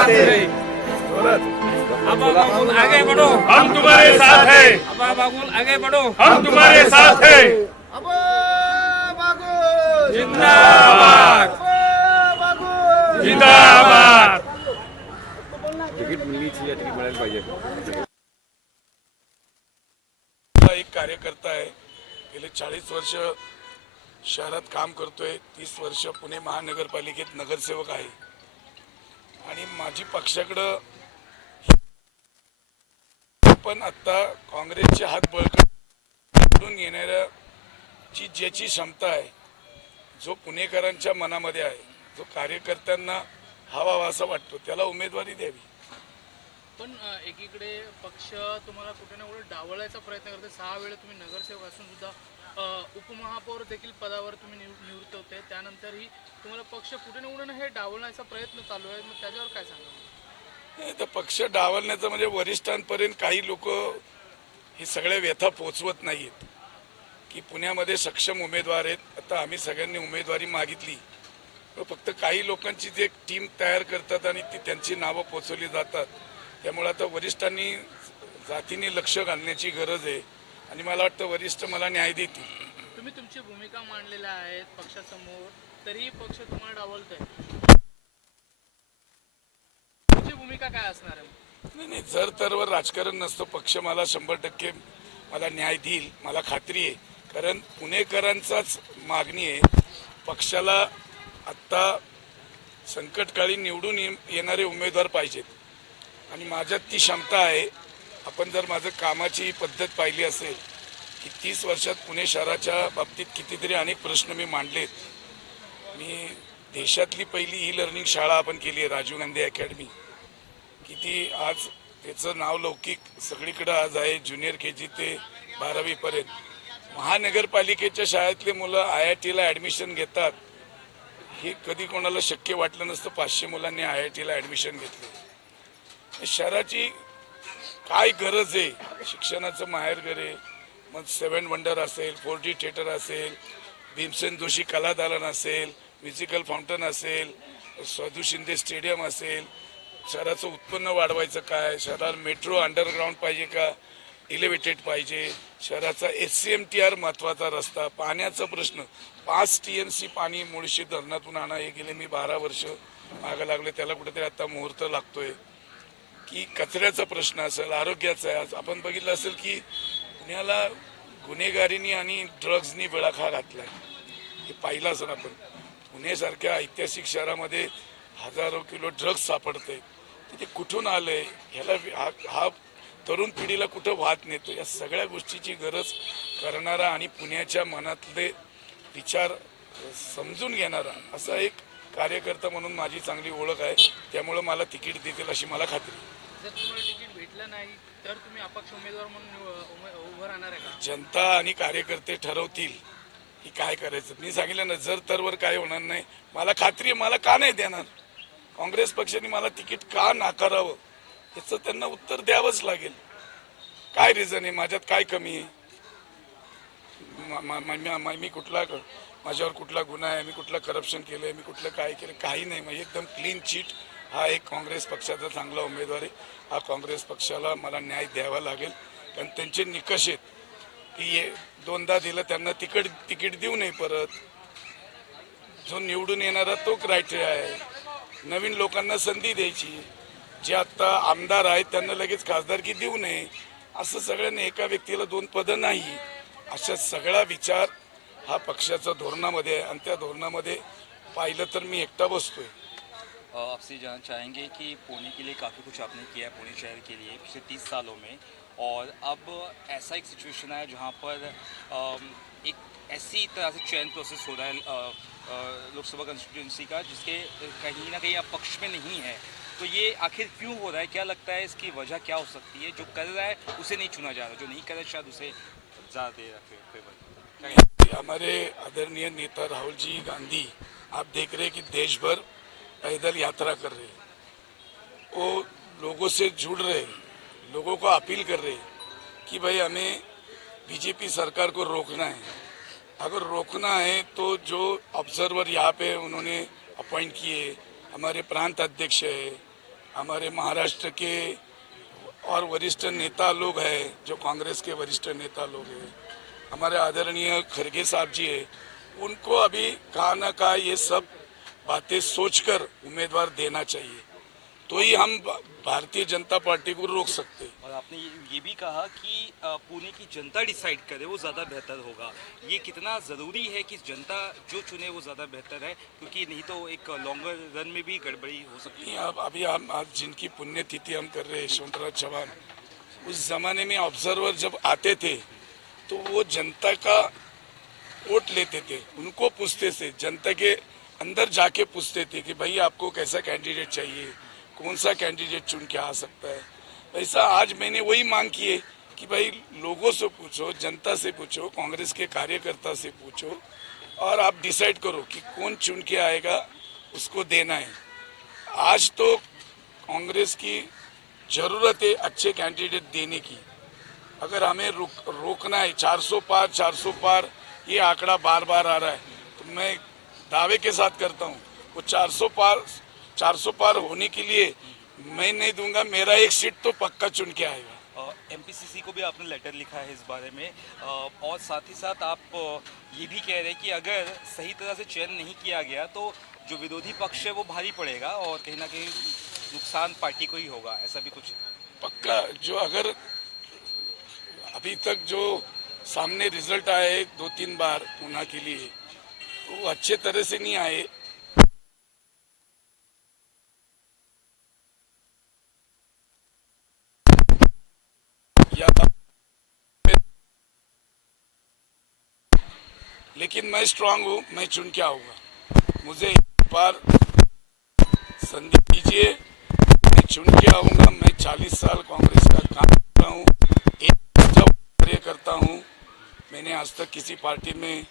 साथ हैं। अबा बाबुल आगे बढ़ो, हम तुम्हारे साथ हैं। अबा बाबुल आगे बढ़ो, हम तुम्हारे साथ हैं। जिंदाबाद जिंदाबाद। तिकीट मिळलीच या तिकीट मिळायला पाहिजे. एक कार्यकर्ता आहे, गेले 40 वर्ष शहरात काम करतोय, 30 वर्ष पुणे महानगरपालिकेत नगरसेवक आहे आणि माझी पक्षाकडं पण आता काँग्रेसचे हात बळकटून येणाऱ्याची ज्याची क्षमता आहे, जो पुणेकरांच्या मनामध्ये आहे, जो कार्यकर्त्यांना हवा असा वाटतो, त्याला उमेदवारी द्यावी. पण एकीकडे पक्ष तुम्हाला कुठे ना कुठे डावलायचा प्रयत्न करते. 6 वेळा तुम्ही नगरसेवक असून सुद्धा उपमहापौर देखील पदावर तुम्ही निवृत्त होते, त्यानंतरही तुम्हाला पक्ष कुठे ना कुठे हे डावलण्याचा प्रयत्न चालू आहे. मग त्याच्यावर काय सांगा? तर पक्ष डावलण्याचं म्हणजे वरिष्ठांपर्यंत काही लोक ही सगळ्या व्यथा पोचवत नाहीत की पुण्यामध्ये सक्षम उमेदवार आहेत. आता आम्ही सगळ्यांनी उमेदवारी मागितली, फक्त काही लोकांची जे टीम तयार करतात आणि ती त्यांची नावं पोचवली जातात. त्यामुळे आता वरिष्ठांनी जातीने लक्ष घालण्याची गरज आहे आणि मला वाटतं वरिष्ठ मला न्याय देतील. तुम्ही तुमची भूमिका मांडलेल्या आहेत पक्षासमोर, तरीही पक्ष तुम्हाला डावलतोय. तुमची भूमिका काय असणार आहे? नाही, जर तरवर राजकारण नसतं. पक्ष मला 100% मला न्याय देईल, मला खात्री आहे. कारण पुणेकरांचाच मागणी आहे. पक्षाला आत्ता संकटकाळी निवडून येणारे उमेदवार पाहिजेत आणि माझ्यात ती क्षमता आहे. आपण जर माझं कामाची पद्धत पाहिली असेल की 30 वर्षात पुणे शहराच्या बाबतीत कितीतरी अनेक प्रश्न मी मांडलेत. मी देशातली पहिली ई लर्निंग शाळा आपण केली आहे, राजीव गांधी अकॅडमी. किती आज त्याचं नाव लौकिक सगळीकडं आज आहे, ज्युनियर KG ते 12वी पर्यंत. महानगरपालिकेच्या शाळेतले मुलं IITला ॲडमिशन घेतात, हे कधी कोणाला शक्य वाटलं नसतं. 500 मुलांनी IITला ॲडमिशन घेतले. शहराची काय गरज आहे, शिक्षणाचं माहेरघर आहे. मग 7 वंडर असेल, 4D थिएटर असेल, भीमसेन जोशी कलादालन असेल, म्युझिकल फाउंटन असेल, साधू शिंदे स्टेडियम असेल. शहराचं उत्पन्न वाढवायचं काय, शहराला मेट्रो अंडरग्राऊंड पाहिजे का इलेव्हेटेड पाहिजे, शहराचा SCMTR महत्त्वाचा रस्ता, पाण्याचा प्रश्न. 5 TMC पाणी मुळशी धरणातून आणा, हे गेले मी 12 वर्ष मागं लागले. त्याला कुठेतरी आता मुहूर्त लागतोय. की कचऱ्याचा प्रश्न असेल, आरोग्याचा आहे. आज आपण बघितलं असेल की पुण्याला गुन्हेगारीनी आणि ड्रग्जनी वेळाखा घातलाय, हे पाहिलं असेल आपण. पुण्यासारख्या ऐतिहासिक शहरामध्ये हजारो किलो ड्रग्ज सापडते, ते कुठून आलंय, ह्याला हा तरुण पिढीला कुठं वाहत नेतो. या सगळ्या गोष्टीची गरज करणारा आणि पुण्याच्या मनातले विचार समजून घेणारा असा एक कार्यकर्ता म्हणून माझी चांगली ओळख आहे. त्यामुळं मला तिकीट देतील अशी मला खात्री. जर तुम्हाला तिकीट भेटलं नाही तर तुम्ही अपक्ष उमेदवार म्हणून उभं राहणार आहे का? जनता आणि कार्यकर्ते ठरवतील की काय करायचं. मी सांगितलं ना, जर तरवर काय होणार नाही. मला खात्री आहे. मला का नाही देणार काँग्रेस पक्षाने, मला तिकीट का नाकारावं याचं त्यांना उत्तर द्यावंच लागेल. काय रिझन आहे, माझ्यात काय कमी आहे, मी कुठला, माझ्यावर कुठला गुन्हा आहे, मी कुठला करप्शन केलं आहे, मी कुठलं काय केलं, काही नाही. मग एकदम क्लीन चिट. हा एक काँग्रेस पक्षाचा चांगला उमेदवार आहे. हा काँग्रेस पक्षाला मला न्याय द्यावा लागेल. कारण त्यांचे निकष आहेत की 2दा दिलं त्यांना तिकीट देऊ नये, परत जो निवडून येणारा तो क्रायटेरिया आहे. नवीन लोकांना संधी द्यायची. जे आत्ता आमदार आहेत त्यांना लगेच खासदारकी देऊ नये. असं सगळ्यांनी एका व्यक्तीला 2 पदं नाही, अशा सगळा विचार हा पक्षाच्या धोरणामध्ये आहे. आणि त्या धोरणामध्ये पाहिलं तर मी एकटा बसतोय. आपसे जानना चाहेंगे कि पुणे के लिए काफ़ी कुछ आपने किया है पुणे शहर के लिए पिछले 30 सालों में, और अब ऐसा एक सिचुएशन है जहाँ पर एक ऐसी तरह से चयन प्रोसेस हो रहा है लोकसभा कंस्टिट्यूंसी का जिसके कहीं ना कहीं आप पक्ष में नहीं है. तो ये आखिर क्यों हो रहा है, क्या लगता है इसकी वजह क्या हो सकती है? जो कर रहा है उसे नहीं चुना जा रहा, जो नहीं कर रहा शायद उसे ज़्यादा दे रहा. हमारे आदरणीय नेता राहुल जी गांधी, आप देख रहे हैं कि देश भर पैदल यात्रा कर रहे हैं. वो लोगों से जुड़ रहे, लोगों को अपील कर रहे कि भाई हमें बीजेपी सरकार को रोकना है. अगर रोकना है तो जो ऑब्जर्वर यहाँ पे उन्होंने अपॉइंट किए, हमारे प्रांत अध्यक्ष है, हमारे महाराष्ट्र के और वरिष्ठ नेता लोग हैं, जो कांग्रेस के वरिष्ठ नेता लोग हैं, हमारे आदरणीय खड़गे साहब जी है, उनको अभी कहा ना कहा ये सब बातें सोचकर उम्मीदवार देना चाहिए, तो ही हम भारतीय जनता पार्टी को रोक सकते हैं। और आपने ये भी कहा कि पुणे की जनता डिसाइड करे वो ज़्यादा बेहतर होगा। ये कितना ज़रूरी है कि जनता जो चुने वो ज़्यादा बेहतर है, क्योंकि नहीं तो एक लॉन्गर रन में भी गड़बड़ी हो सकती है। अब अभी हम आज जिनकी पुण्यतिथि हम कर रहे हैं, यशवंतराव चौहान, उस जमाने में ऑब्जर्वर जब आते थे तो वो जनता का वोट लेते थे, उनको पूछते थे, जनता के अंदर जाके पूछते थे कि भाई आपको कैसा कैंडिडेट चाहिए, कौन सा कैंडिडेट चुन के आ सकता है। वैसा आज मैंने वही मांग की है कि भाई लोगों से पूछो, जनता से पूछो, कांग्रेस के कार्यकर्ता से पूछो और आप डिसाइड करो कि कौन चुन के आएगा, उसको देना है। आज तो कांग्रेस की जरूरत है अच्छे कैंडिडेट देने की। अगर हमें रोकना है 400 पार ये आंकड़ा बार बार आ रहा है, तो मैं दावे के साथ करता हूँ वो 400 पार होने के लिए मैं नहीं दूंगा, मेरा एक सीट तो पक्का चुन के आएगा। एमपीसीसी को भी आपने लेटर लिखा है इस बारे में, और साथ ही साथ आप ये भी कह रहे हैं कि अगर सही तरह से चयन नहीं किया गया तो जो विरोधी पक्ष है वो भारी पड़ेगा और कहीं ना कहीं नुकसान पार्टी को ही होगा, ऐसा भी कुछ पक्का। जो अगर अभी तक जो सामने रिजल्ट आए 2-3 बार पूना के लिए, वो अच्छे तरह से नहीं आए। लेकिन मैं स्ट्रांग हूँ, मैं चुन के आऊंगा। मुझे एक बार संधि दीजिए, मैं चुन के आऊंगा। मैं 40 साल कांग्रेस का काम कर रहा हूँ, एक कार्य करता हूँ। मैंने आज तक किसी पार्टी में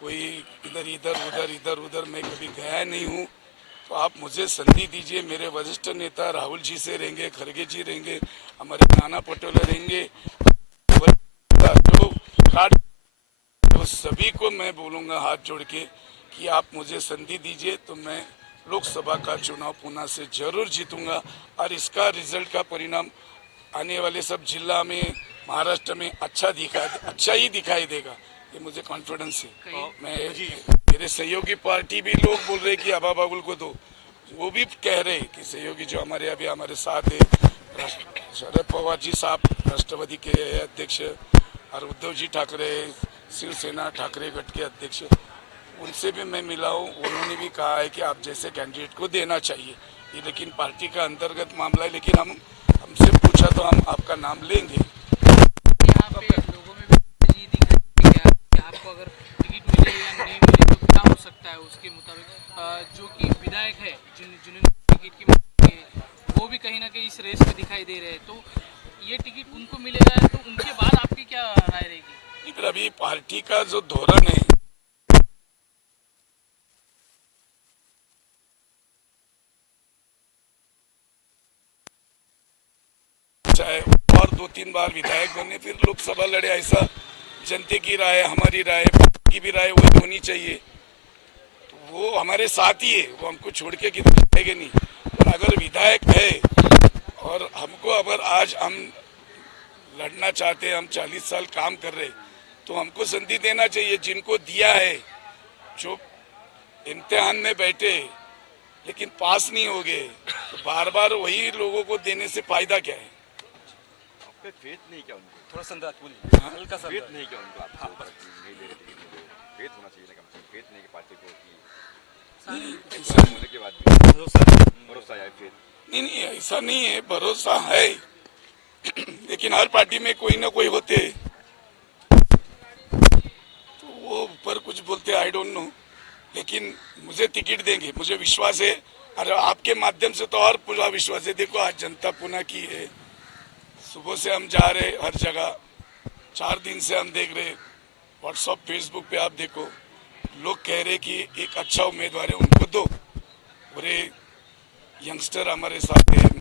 कोई इधर उधर मैं कभी गया नहीं हूँ। तो आप मुझे संधि दीजिए। मेरे वरिष्ठ नेता राहुल जी से रहेंगे, खड़गे जी रहेंगे, हमारे नाना पटोले रहेंगे, तो सभी को मैं बोलूंगा हाथ जोड़ के कि आप मुझे संधि दीजिए, तो मैं लोकसभा का चुनाव पुणे से जरूर जीतूंगा और इसका रिजल्ट का परिणाम आने वाले सब जिला में, महाराष्ट्र में अच्छा ही दिखाई देगा, ये मुझे कॉन्फिडेंस है। मैं मेरे सहयोगी पार्टी भी लोग बोल रहे कि अबा बाबुल को दो, वो भी कह रहे कि सहयोगी जो हमारे अभी हमारे साथ है, शरद पवार जी साहब राष्ट्रवादी के अध्यक्ष और उद्धव जी ठाकरे शिवसेना ठाकरे गठ के अध्यक्ष, उनसे भी मैं मिला हूँ। उन्होंने भी कहा है कि आप जैसे कैंडिडेट को देना चाहिए। ये लेकिन पार्टी का अंतर्गत मामला है, लेकिन हमसे पूछा तो हम आपका नाम लेंगे। यहाँ पे लोगों में भी ये दिखाई गया कि आपको अगर टिकट मिले या नहीं मिले तो क्या हो सकता है, उसके मुताबिक जो कि विधायक है जिन्होंने टिकट की मांग की है, वो भी कहीं ना कहीं इस रेस में दिखाई दे रहे हैं। तो ये टिकट उनको मिलेगा तो उनके बाद आपकी क्या राय रहेगी? फिर अभी पार्टी का जो धोरण है, चाहे और 2-3 बार विधायक बने फिर लोकसभा लड़े, ऐसा जनता की राय, हमारी राय, पार्टी की भी राय वही होनी चाहिए। तो वो हमारे साथ ही है, वो हमको छोड़ के किधर जाएंगे नहीं। और अगर विधायक है और हमको अगर आज हम लड़ना चाहते हैं, हम 40 साल काम कर रहे, तो हमको संधि देना चाहिए। जिनको दिया है, जो इम्तिहान में बैठे लेकिन पास नहीं हो गए, तो बार बार वही लोगों को देने से फायदा क्या है? पे फेथ नहीं क्या उनको? थोड़ा संदेह बोलिए, हल्का सा फेथ नहीं क्या उनको? आप नहीं दे रहे टिकट, मुझे फेथ होना चाहिए ना, कम से कम फेथ नहीं कि पार्टी को कि होने के बाद भी भरोसा है, फेथ नहीं, ऐसा नहीं है, भरोसा है लेकिन हर पार्टी में कोई ना कोई होते, तो वो ऊपर कुछ बोलते, आई डोंट नो, लेकिन मुझे टिकट देंगे, मुझे विश्वास है। और आपके माध्यम से तो और पूरा विश्वास है। देखो आज जनता पुणे की है, सुबह से हम जा रहे हर जगह, 4 दिन से हम देख रहे, व्हाट्सएप फेसबुक पे आप देखो, लोग कह रहे कि एक अच्छा उम्मीदवार है, उनको दो। और यंगस्टर हमारे साथ है,